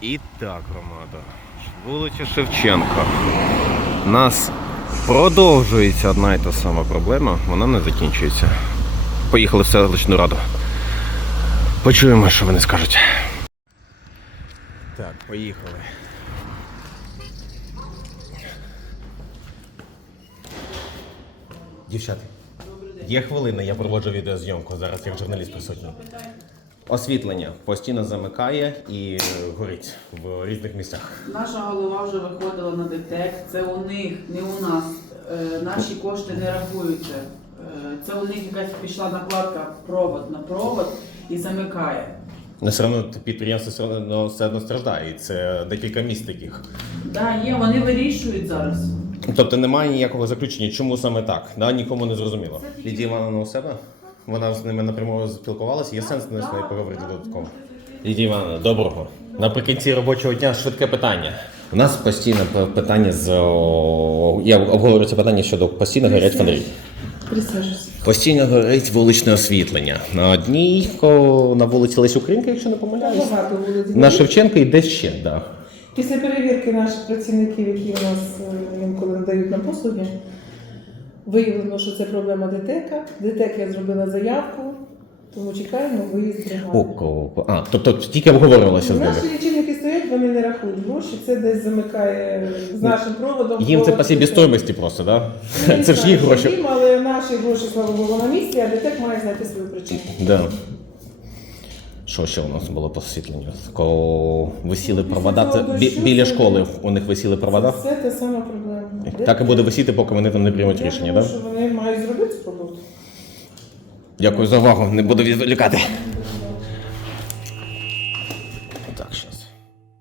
І так, громада. Вулиця Шевченка. У нас продовжується одна і та сама проблема, вона не закінчується. Поїхали в селищну раду. Почуємо, що вони скажуть. Так, поїхали. Дівчата, є хвилина, я проводжу відеозйомку зараз, як журналіст присутній. Освітлення постійно замикає і горить в різних місцях. Наша голова вже виходила на ДТЕК. Це у них, не у нас. Е, Наші кошти не рахуються. Е, Це у них якась пішла накладка провод на провод і замикає. Але все одно підприємство все одно, все одно страждає, і це декілька місць таких. Да, є, вони вирішують зараз. Тобто немає ніякого заключення, чому саме так. Да? Нікому не зрозуміло. Лідія Івановна у себе? Вона з ними напряму спілкувалася, є сенс з нею поговорити додатково. Лідія Івановна, доброго. Наприкінці робочого дня швидке питання. У нас постійно питання з о, я обговорюю це питання щодо постійно горять фонарі. Присаджуйся. Постійно горить вуличне освітлення. На одній о, на вулиці Лесі Українки, якщо не помиляюсь. Багато вулиць. На Шевченка і десь ще, да. Після перевірки наших працівників, які у нас е, інколи надають нам послуги, виявлено, що це проблема ДТЕКа. ДТЕК я зробила заявку, тому чекаємо виїзд бригади. А, тобто тільки обговорювалося з ними. Наші лічильники стоять, вони не рахують гроші, це десь замикає з нашим проводом. Їм це по собі стоїмості просто, да? Це ж їх гроші. їм, але наші гроші, слава Богу, на місці, а ДТЕК має знайти свою причину. Да. Що ще у нас було по освітленню? Ко висіли провода. Це бі- біля школи у них висіли провода. Це те сама проблема. Так і буде висіти, поки вони там не приймуть Я рішення, думаю, так? що вони мають зробити роботу. Дякую за увагу, не буду відволікати.